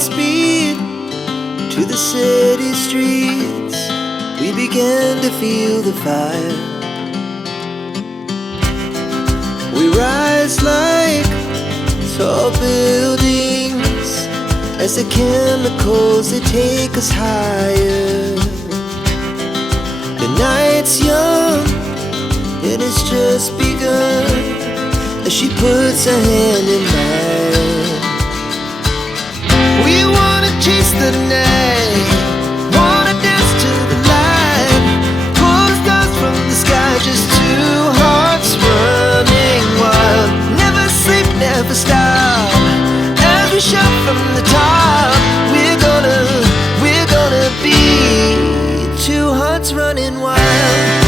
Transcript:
speed to the city streets. We began to feel the fire. We rise like tall buildings as the chemicals, they take us higher. The night's young, it has just begun, as she puts her hand in mine. We wanna chase the night, wanna dance to the light, pull the stars from the sky, just two hearts running wild. Never sleep, never stop, as we shout from the top. We're gonna be two hearts running wild.